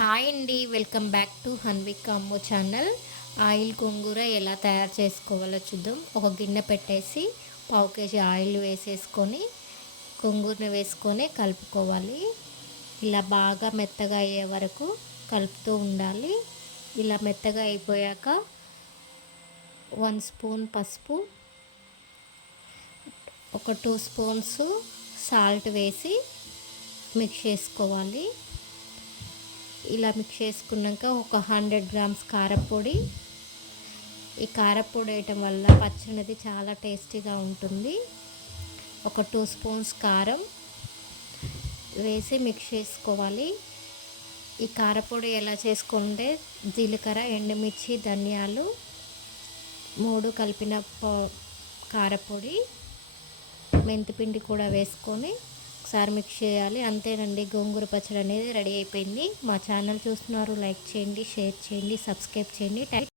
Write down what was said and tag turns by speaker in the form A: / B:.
A: Hi అండి welcome back to హన్విక్ అమ్మో channel. Oil గోంగూర ఎలా తయారు చేసుకోవాలో చూద్దాం. ఒక గిన్నె పెట్టేసి పావు కేజీ ఆయిల్ వేసేసుకొని గోంగూరని వేసుకొని కలుపుకోవాలి. ఇలా బాగా మెత్తగా అయ్యే వరకు కలుపుతూ ఉండాలి. ఇలా మెత్తగా అయిపోయాక వన్ స్పూన్ పసుపు ఒక టూ స్పూన్స్ సాల్ట్ వేసి మిక్స్ చేసుకోవాలి. ఇలా మిక్స్ చేసుకున్నాక ఒక హండ్రెడ్ గ్రామ్స్ కారపొడి. ఈ కారపొడి వేయటం వల్ల పచ్చడిది చాలా టేస్టీగా ఉంటుంది. ఒక టూ స్పూన్స్ కారం వేసి మిక్స్ చేసుకోవాలి. ఈ కారపొడి ఎలా చేసుకుంటే జీలకర్ర ఎండుమిర్చి ధనియాలు మూడు కలిపిన కారపొడి మెంతిపిండి కూడా వేసుకొని ఒకసారి మిక్స్ చేయాలి. అంతేనండి గోంగూర పచ్చడి అనేది రెడీ అయిపోయింది. మా ఛానల్ చూస్తున్నారు లైక్ చేయండి షేర్ చేయండి సబ్స్క్రైబ్ చేయండి.